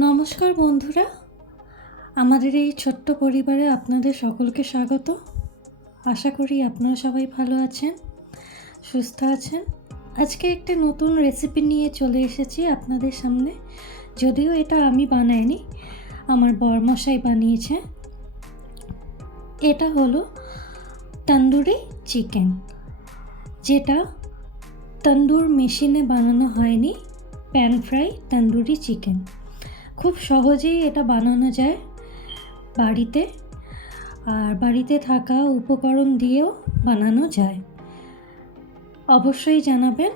নমস্কার বন্ধুরা, আমাদের এই ছোট্ট পরিবারে আপনাদের সকলকে স্বাগত। আশা করি আপনারা সবাই ভালো আছেন, সুস্থ আছেন। আজকে একটি নতুন রেসিপি নিয়ে চলে এসেছি আপনাদের সামনে। যদিও এটা আমি বানাইনি, আমার বরমশাই বানিয়েছে। এটা হলো তন্দুরি চিকেন, যেটা তন্দুর মেশিনে বানানো হয়নি, প্যান ফ্রাই তন্দুরি চিকেন। খুব সহজেই এটা বানানো যায় বাড়িতে, আর বাড়িতে থাকা উপকরণ দিয়েও বানানো যায়। অবশ্যই জানাবেন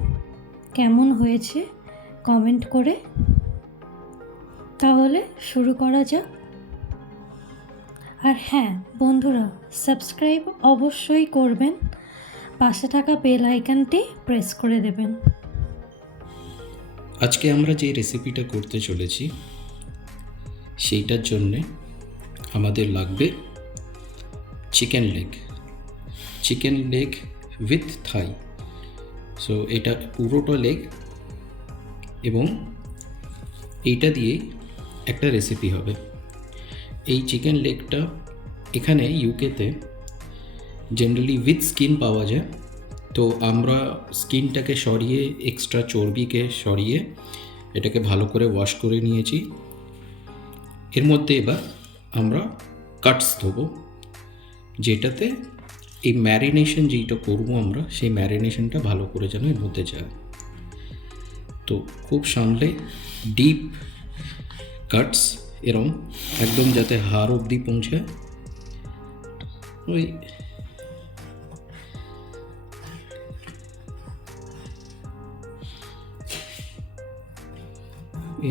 কেমন হয়েছে কমেন্ট করে। তাহলে শুরু করা যাক। আর হ্যাঁ বন্ধুরা, সাবস্ক্রাইব অবশ্যই করবেন, পাশে থাকা বেল আইকনটি প্রেস করে দেবেন। আজকে আমরা যে রেসিপিটা করতে চলেছি সেইটার জন্যে আমাদের লাগবে chicken leg with Thai. So এটা পুরোটা লেগ, এবং এইটা দিয়ে একটা রেসিপি হবে। এই চিকেন লেগটা এখানে ইউকেতে জেনারেলি উইথ স্কিন পাওয়া যায়। তো আমরা স্কিনটাকে সরিয়ে, এক্সট্রা চর্বিকে সরিয়ে এটাকে ভালো করে ওয়াশ করে নিয়েছি। এর মধ্যে এবার আমরা কাটস দেবো, যেটাতে এই ম্যারিনেশন যেইটা করবো আমরা, সেই ম্যারিনেশনটা ভালো করে যেন এর মধ্যে যায়। তো খুব সামলে ডিপ কাটস, এরম একদম যাতে হাড় অবধি পৌঁছায়। ওই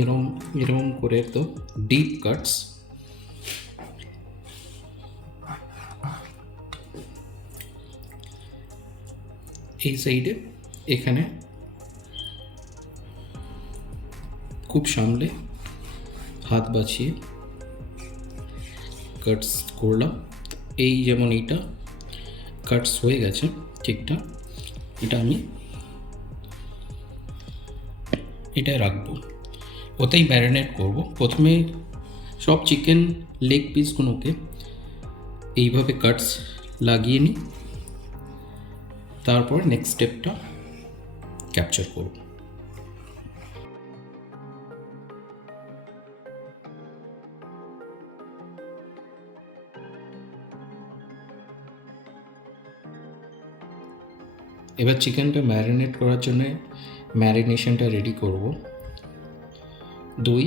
এরম এরম করে তো ডিপ কাটস। এই সাইডে এখানে খুব সামলে হাত বাঁচিয়ে কাটস করলাম। এই যেমন এইটা কাটস হয়ে গেছে ঠিকঠাক, এটা আমি এটা রাখবো, ওতেই ম্যারিনেট করব। প্রথমে সব চিকেন লেগ পিসগুলোকে এইভাবে কাটস লাগিয়ে নিই, তারপর নেক্সট স্টেপটা ক্যাপচার করব। এবার চিকেনটা ম্যারিনেট করার জন্য ম্যারিনেশনটা রেডি করব। দই,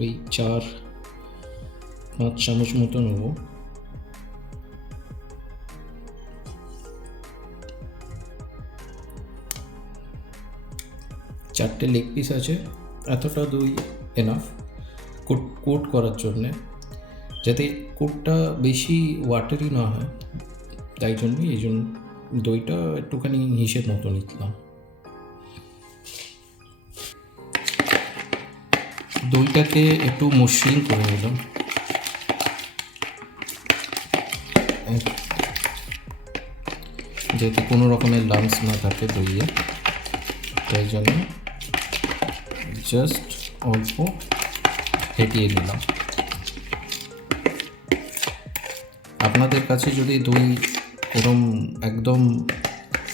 ওই 4-5 চামচ মতো নেব। চারটে লেগ পিস আছে, এতটা দই এনাফ কোট করার জন্যে, যাতে কোটটা বেশি ওয়াটারি না হয়। তাই জন্যই এই জন্য দইটা একটুখানি হিসেব মতো নিলাম। দইটাকে একটু মসৃণ করে নিলাম, যাতে কোনো রকমের লাম্পস না থাকে দইয়ে। তাই জন্য জাস্ট অল্প ফেটিয়ে নিলাম। আপনাদের কাছে যদি দই এরম একদম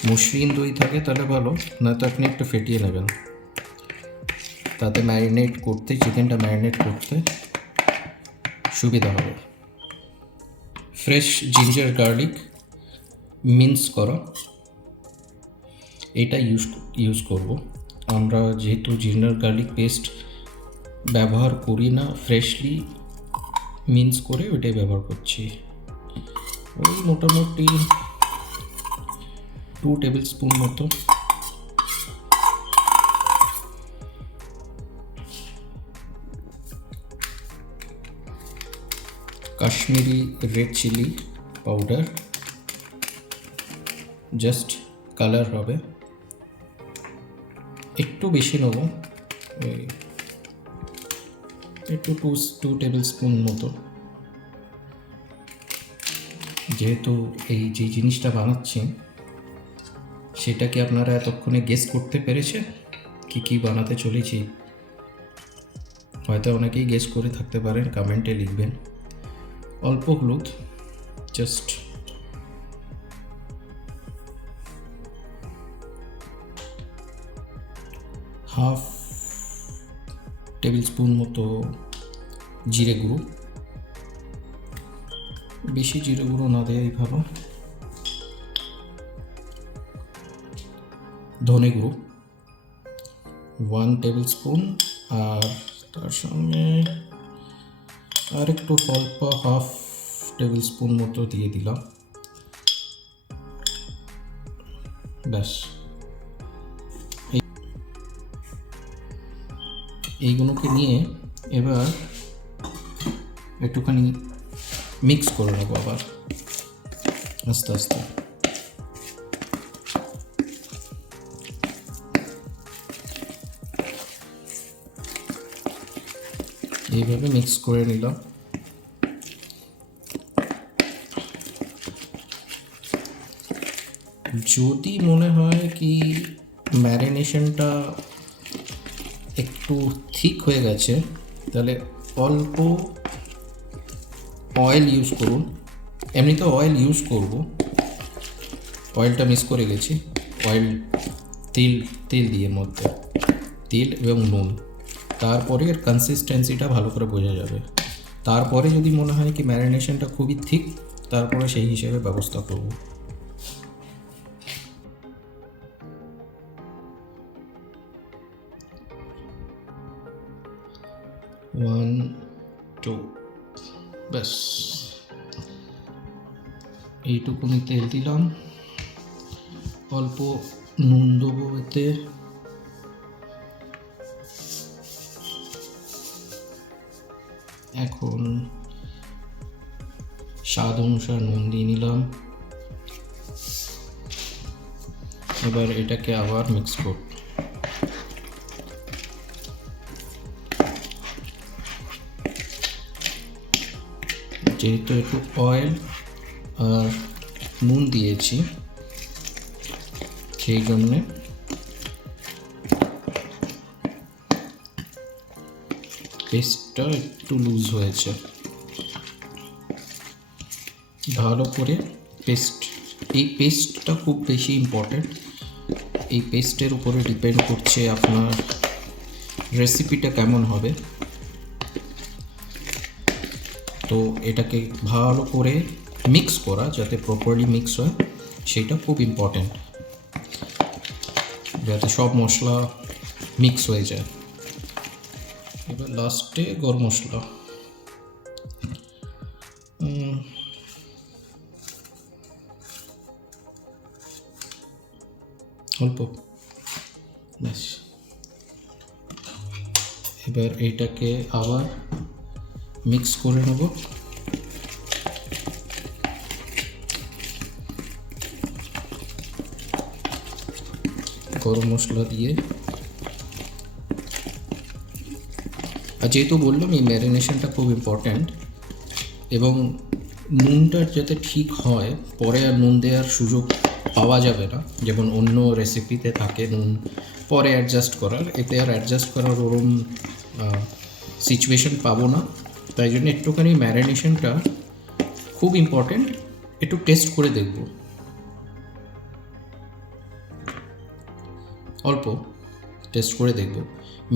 মসৃণ দই থাকে তাহলে ভালো, নয়তো আপনি একটু ফেটিয়ে নেবেন, তাতে ম্যারিনেট করতে, চিকেনটা ম্যারিনেট করতে সুবিধা হবে। ফ্রেশ জিঞ্জার গার্লিক মিন্স করা, এটা ইউজ করব আমরা, যেহেতু জিঞ্জার গার্লিক পেস্ট ব্যবহার করি না, ফ্রেশলি মিন্স করে ওইটাই ব্যবহার করছি। ওই মোটামুটি 2 টেবিল স্পুন মতো। Kashmiri red chilli powder, just colour হবে। একটু বেশি নেব, ওই একটু 2 টেবিল স্পুন মতো। যেহেতু এই যে জিনিসটা বানাচ্ছি সেটা কি আপনারা এতক্ষণে গেস করতে পেরেছেন কি কি বানাতে চলেছি? হয়তো অনেকেই গেস করে থাকতে পারেন, কমেন্টে লিখবেন। অল্প হলুদ, জাস্ট হাফ টেবিল স্পুন মতো জিরে গুঁড়ো, বেশি জিরে গুঁড়ো না দেওয়াই ভালো। ধনে গুঁড়ো 1 টেবিল স্পুন, আর তার সঙ্গে আর একটু অল্প হাফ টেবিল স্পুন মতো দিয়ে দিলাম। ব্যাস, এইগুলোকে নিয়ে এবার একটুখানি মিক্স করে নেবো আবার আস্তে আস্তে। এইভাবে মিক্স করে নিলাম। যদি মনে হয় কি ম্যারিনেশনটা একটু ঠিক হয়ে গেছে, তাহলে অল্প অয়েল ইউজ করুন। এমনিতে অয়েল ইউজ করব, অয়েলটা মিক্স করে গেছি। অয়েল তেল দিয়ে মধ্যে তেল এবং নুন, তারপরে এর কনসিস্টেন্সিটা ভালো করে বোঝা যাবে। তারপরে যদি মনে হয় কি ম্যারিনেশনটা খুবই ঠিক, তারপরে সেই হিসেবে ব্যবস্থা করব। ওয়ান টু, ব্যাস এইটুকুনি তেল দিলাম, অল্প নুন দেবো এতে। এখন স্বাদ অনুসার নুন দিয়ে নিলাম। এবার এটাকে আবার মিক্স করব। যেহেতু একটু অয়েল আর নুন দিয়েছি, সেই জন্যে পেস্টটা একটু লুজ হয়েছে। ভালো করে এই পেস্টটা খুব বেশি ইম্পর্টেন্ট। এই পেস্টের উপরে ডিপেন্ড করছে আপনার রেসিপিটা কেমন হবে। তো এটাকে ভালো করে মিক্স করা, যাতে প্রপারলি মিক্স হয়, সেটা খুব ইম্পর্টেন্ট, যাতে সব মশলা মিক্স হয়ে যায়। এবার লাস্টে গরম মশলা অল্প, ব্যাস। এবার এইটাকে আবার মিক্স করে নেব। গরম মশলা দিয়ে, আর যেহেতু বললাম এই ম্যারিনেশনটা খুব ইম্পর্ট্যান্ট, এবং নুনটা যাতে ঠিক হয়, পরে আর নুন দেওয়ার সুযোগ পাওয়া যাবে না, যেমন অন্য রেসিপিতে থাকে নুন পরে অ্যাডজাস্ট করার। এতে আর অ্যাডজাস্ট করার ওরম সিচুয়েশন পাবো না। তাই জন্য একটুখানি ম্যারিনেশনটা খুব ইম্পর্ট্যান্ট, একটু টেস্ট করে দেখব। অল্প টেস্ট করে দেখব,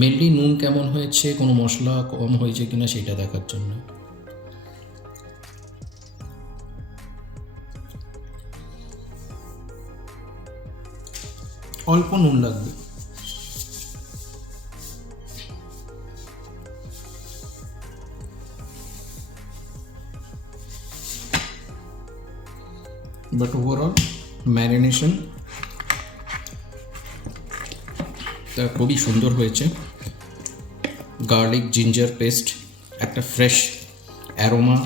মেনলি নুন কেমন হয়েছে, কোনো মশলা কম হয়েছে কিনা সেটা দেখার জন্য। অল্প নুন লাগবে। বাট ওভারঅল ম্যারিনেশন তা খুবই সুন্দর হয়েছে। গার্লিক জিঞ্জার পেস্ট একটা ফ্রেশ অ্যারোমা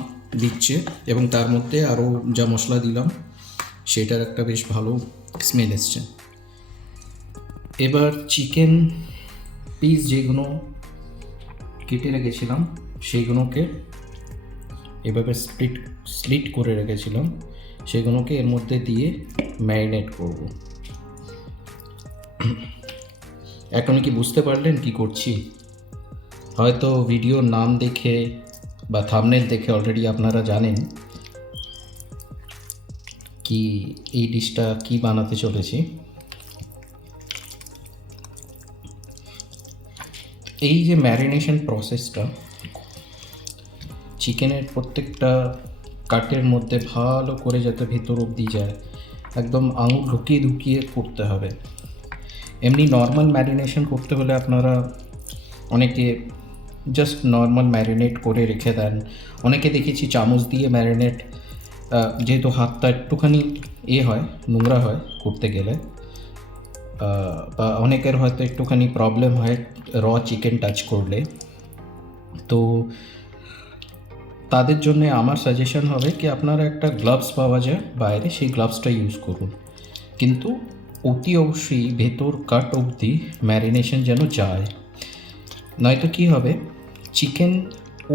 দিচ্ছে, এবং তার মধ্যে আরও যা মশলা দিলাম সেটার একটা বেশ ভালো স্মেল এসছে। এবার চিকেন পিস যেগুলো কেটে রেখেছিলাম সেইগুলোকে এভাবে স্লিট করে রেখেছিলাম, সেগুলোকে এর মধ্যে দিয়ে ম্যারিনেট করব। এখন কি বুঝতে পারলেন কি করছি? হয়তো ভিডিওর নাম দেখে বা থাম্বনেল দেখে অলরেডি আপনারা জানেন কি এই ডিশটা কি বানাতে চলেছি। এই যে ম্যারিনেশন প্রসেসটা, চিকেনের প্রত্যেকটা কাটের মধ্যে ভালো করে যাতে ভেতর অবধি যায়, একদম আঙুল ঢুকিয়ে ঢুকিয়ে করতে হবে। এমনি নর্মাল ম্যারিনেশন করতে হলে আপনারা অনেকে জাস্ট নর্মাল ম্যারিনেট করে রেখে দেন, অনেকে দেখেছি চামচ দিয়ে ম্যারিনেট, যেহেতু হাতটা একটুখানি হয়, নোংরা হয় করতে গেলে, বা অনেকের হয়তো একটুখানি প্রবলেম হয় চিকেন টাচ করলে, তো তাদের জন্য আমার সাজেশন হবে কি আপনারা একটা গ্লাভস পাওয়া যায় বাইরে, সেই গ্লাভসটা ইউজ করুন, কিন্তু অতি অবশ্যই ভেতর কাট অবধি ম্যারিনেশন যেন যায়, নয়তো কী হবে, চিকেন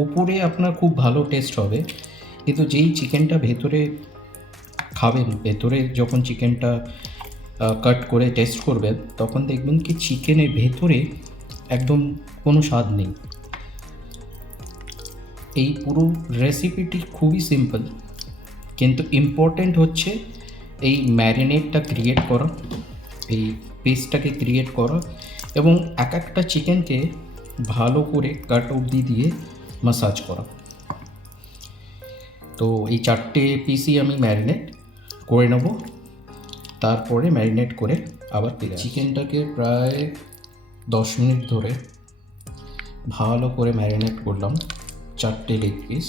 ওপরে আপনার খুব ভালো টেস্ট হবে, কিন্তু যেই চিকেনটা ভেতরে খাবেন, ভেতরে যখন চিকেনটা কাট করে টেস্ট করবেন, তখন দেখবেন কি চিকেনের ভেতরে একদম কোনো স্বাদ নেই। এই পুরো রেসিপিটি খুবই সিম্পল, কিন্তু ইম্পর্ট্যান্ট হচ্ছে এই ম্যারিনেটটা ক্রিয়েট করা, এই পেস্টটাকে ক্রিয়েট করা, এবং এক একটা চিকেনকে ভালো করে কাট অবধি দিয়ে মাসাজ করা। তো এই 4টে পিসই আমি ম্যারিনেট করে নেব, তারপরে ম্যারিনেট করে আবার চিকেনটাকে প্রায় 10 মিনিট ধরে ভালো করে ম্যারিনেট করলাম, 4টে লেগ পিস,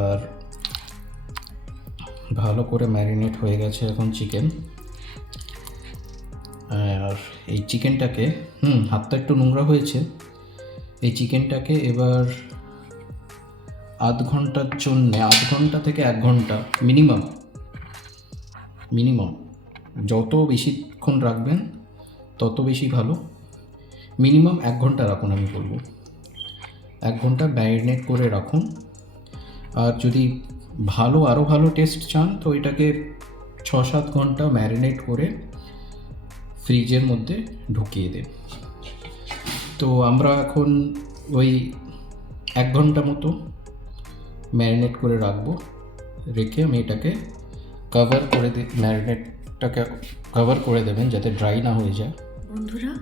আর ভালো করে ম্যারিনেট হয়ে গেছে এখন চিকেন। আর এই চিকেনটাকে হাতটা একটু নোংরা হয়েছে, এই চিকেনটাকে এবার আধ ঘন্টার জন্য, আধ ঘন্টা থেকে 1 ঘন্টা মিনিমাম, যত বেশিক্ষণ রাখবেন তত বেশি ভালো, মিনিমাম 1 ঘন্টা রাখুন, আমি বলবো 1 ঘন্টা ম্যারিনেট করে রাখুন। আর যদি আরও ভালো টেস্ট চান তো এটাকে 6-7 ঘন্টা ম্যারিনেট করে ফ্রিজের মধ্যে ঢুকিয়ে দেন। তো আমরা এখন ওই 1 ঘন্টা মতো ম্যারিনেট করে রাখবো, রেখে আমি এটাকে কভার করে ম্যারিনেটটাকে কভার করে দেবেন যাতে ড্রাই না হয়ে যায়। বন্ধুরা,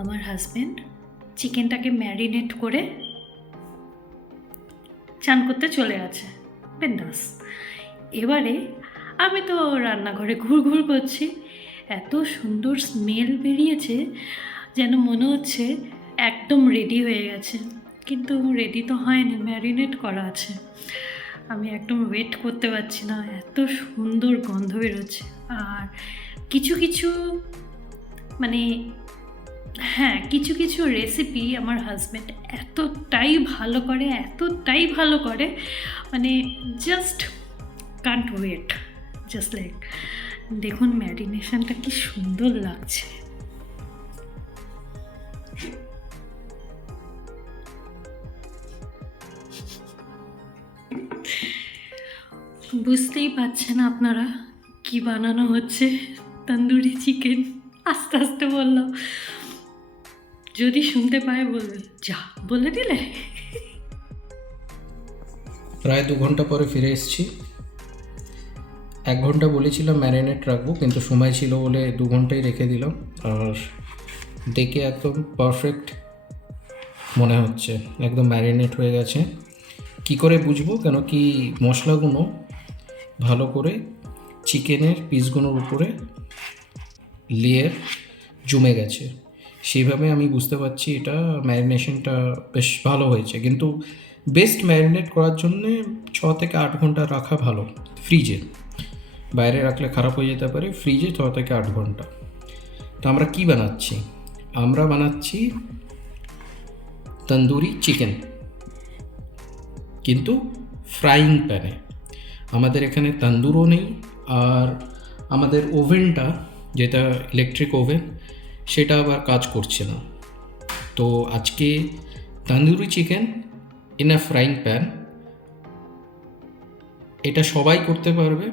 আমার হাজব্যান্ড চিকেনটাকে ম্যারিনেট করে চান করতে চলে আছে, বিন্দাস। এবারে আমি তো রান্নাঘরে ঘুরঘুর করছি, এত সুন্দর স্মেল বেরিয়েছে যেন মনে হচ্ছে একদম রেডি হয়ে গেছে, কিন্তু রেডি তো হয়নি, ম্যারিনেট করা আছে। আমি একদম ওয়েট করতে পারছি না, এত সুন্দর গন্ধ বেরোচ্ছে। আর কিছু কিছু মানে কিছু কিছু রেসিপি আমার হাজব্যান্ড এতটাই ভালো করে, মানে just can't wait, just like দেখুন ম্যারিনেশনটা কি সুন্দর লাগছে। বুঝতেই পারছেন আপনারা কি বানানো হচ্ছে, তন্দুরি চিকেন। আস্তে আস্তে বললাম, যদি শুনতে পায় বলবে যা বলে দিলে। প্রায় 2 ঘন্টা পরে ফিরে এসেছি। 1 ঘন্টা বলেছিলাম ম্যারিনেট রাখবো, কিন্তু সময় ছিল বলে 2 ঘন্টাই রেখে দিলাম। আর দেখে একদম পারফেক্ট মনে হচ্ছে, একদম ম্যারিনেট হয়ে গেছে। কি করে বুঝবো? কেন কি মশলাগুলো ভালো করে চিকেনের পিসগুলোর উপরে লেয়ার জমে গেছে, সেইভাবে আমি বুঝতে পারছি এটা ম্যারিনেশনটা বেশ ভালো হয়েছে। কিন্তু বেস্ট ম্যারিনেট করার জন্যে 6 থেকে 8 ঘন্টা রাখা ভালো ফ্রিজে, বাইরে রাখলে খারাপ হয়ে যেতে পারে, ফ্রিজে 6 থেকে 8 ঘন্টা। তো আমরা কি বানাচ্ছি? আমরা বানাচ্ছি তন্দুরি চিকেন, কিন্তু ফ্রাইং প্যানে। আমাদের এখানে তন্দুরও নেই, আর আমাদের ওভেনটা যেটা ইলেকট্রিক ওভেন সেটা আবার কাজ করছে না। তো আজকে tandoori chicken in a frying pan, এটা সবাই করতে পারবে,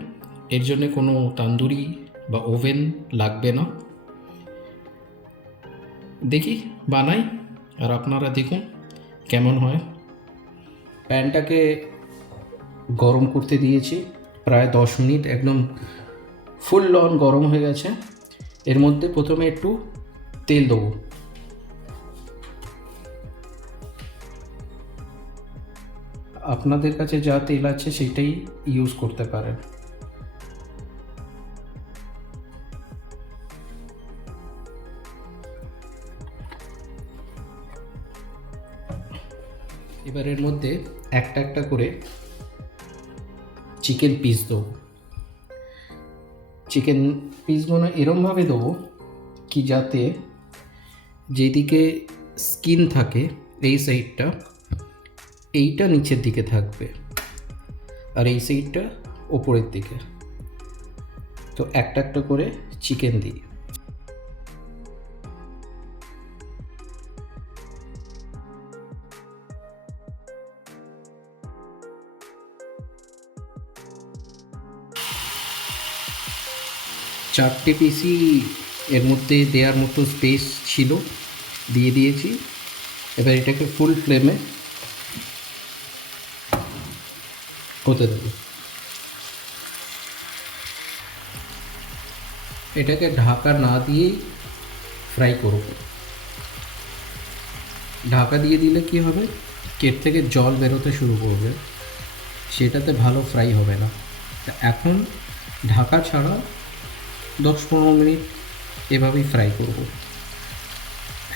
এর জন্য কোনো তন্দুরি বা ওভেন লাগবে না। দেখি বানাই আর আপনারা দেখুন কেমন হয়। প্যানটাকে গরম করতে দিয়েছি প্রায় 10 মিনিট, একদম ফুল অন গরম হয়ে গেছে। এর মধ্যে প্রথমে একটু তেল দেবো। আপনাদের কাছে যা তেল আছে সেটাই ইউজ করতে পারেন। এবার এর মধ্যে একটা একটা করে চিকেন পিস দেবো। চিকেন পিসগুলো এরমভাবে দেবো কি যাতে যেদিকে স্কিন থাকে এই সাইডটা, এইটা নিচের দিকে থাকবে আর এই সাইডটা ওপরের দিকে। তো একটা একটা করে চিকেন দিই। চারটে পিসই এর মধ্যে দেওয়ার মতো স্পেস ছিল, দিয়ে দিয়েছি। এবার এটাকে ফুল ফ্লেমে হতে দেবো। এটাকে ঢাকা না দিয়েই ফ্রাই করব। ঢাকা দিয়ে দিলে কি হবে, কেট থেকে জল বেরোতে শুরু করবে, সেটাতে ভালো ফ্রাই হবে না। তা এখন ঢাকা ছাড়া 10-15 মিনিট এভাবেই ফ্রাই করব।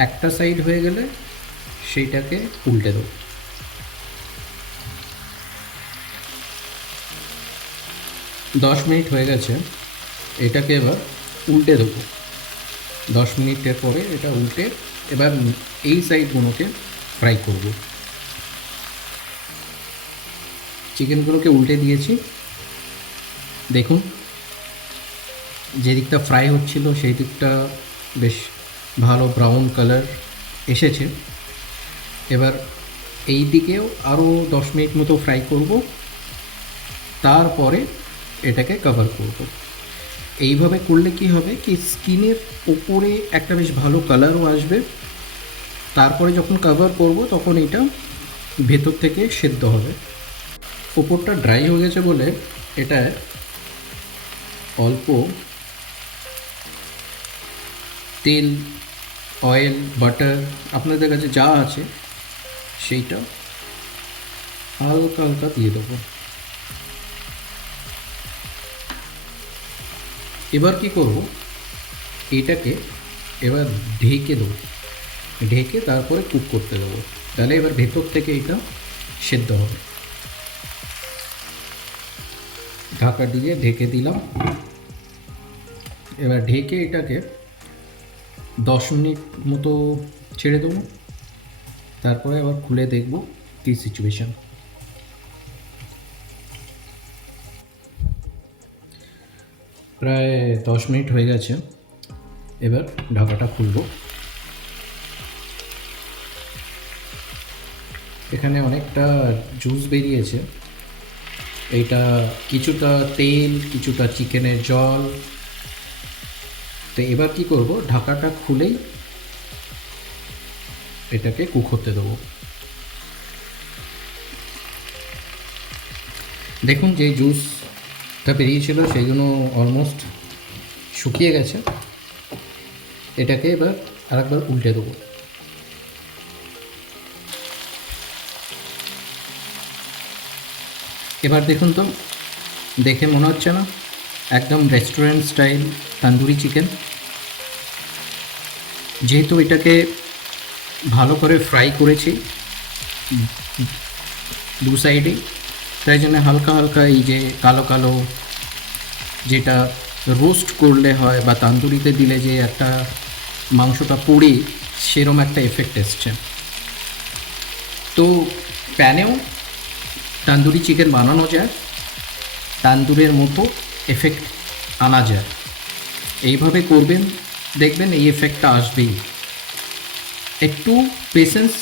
একটা সাইড হয়ে গেলে সেইটাকে উল্টে দেবো। দশ মিনিট হয়ে গেছে, এটাকে এবার উল্টে দেবো। 10 মিনিটের পরে এটা উল্টে এবার এই সাইডগুলোকে ফ্রাই করব। চিকেনগুলোকে উল্টে দিয়েছি, দেখুন যে দিকটা ফ্রাই হচ্ছিল সেই দিকটা বেশ ভালো ব্রাউন কালার এসেছে। এবার এই দিকেও আরও 10 মিনিট মতো ফ্রাই করব, তারপরে এটাকে কভার করব। এইভাবে করলে কি হবে কি স্কিনের ওপরে একটা বেশ ভালো কালারও আসবে। তারপরে যখন কভার করব তখন এটা ভেতর থেকে সেদ্ধ হবে। ওপরটা ড্রাই হয়ে গেছে বলে এটা অল্প তেল, অয়েল, বাটার আপনাদের কাছে যা আছে সেইটা হালকা হালকা দিয়ে দেবো। এবার কি করব, এটাকে এবার ঢেকে দেবো, ঢেকে তারপরে কুক করতে দেবো। তাহলে এবার ভেতর থেকে এটা সেদ্ধ হবে। ঢাকা দিয়ে ঢেকে দিলাম। এবার ঢেকে এটাকে 10 মিনিট মতো ছেড়ে দেবো, তারপরে আবার খুলে দেখব কী সিচুয়েশান। প্রায় 10 মিনিট হয়ে গেছে, এবার ঢাকাটা খুলব। এখানে অনেকটা জুস বেরিয়েছে, এইটা কিছুটা তেল কিছুটা চিকেনের জল। তো এবার কি করব, ঢাকাটা খুলেই এটাকে কুক হতে দেবো। দেখুন যে জুসটা বেরিয়েছিল সেইগুলো অলমোস্ট শুকিয়ে গেছে। এটাকে এবার আরেকবার উল্টে দেবো। এবার দেখুন তো, দেখে মনে হচ্ছে না একদম রেস্টুরেন্ট স্টাইল তন্দুরি চিকেন? যেহেতু এটাকে ভালো করে ফ্রাই করেছি দু সাইডে, তাই জন্য হালকা হালকা এই যে কালো কালো যেটা রোস্ট করলে হয় বা তান্দুরিতে দিলে যে একটা মাংসটা পুড়ে সেরম একটা এফেক্ট এসছে। তো প্যানেও তান্দুরি চিকেন বানানো যায়, তান্দুরের মতো এফেক্ট আনা যায়। এইভাবে করবেন, দেখবেন এই এফেক্টটা আসবেই। একটু পেশেন্স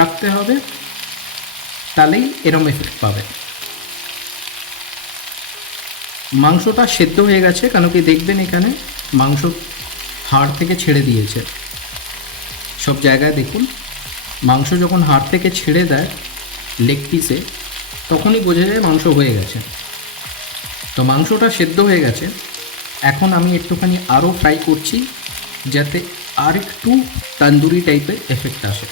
রাখতে হবে, তাহলেই এরম এফেক্ট পাবে। মাংসটা সেদ্ধ হয়ে গেছে, কেন কি দেখবেন এখানে মাংস হাড় থেকে ছেড়ে দিয়েছে। সব জায়গায় দেখুন, মাংস যখন হাড় থেকে ছেড়ে দেয় লেগ পিসে, তখনই বোঝা যায় মাংস হয়ে গেছে। তো মাংসটা সেদ্ধ হয়ে গেছে। এখন আমি একটুখানি আরও ফ্রাই করছি, যাতে আর একটু তন্দুরি টাইপের এফেক্ট আসে।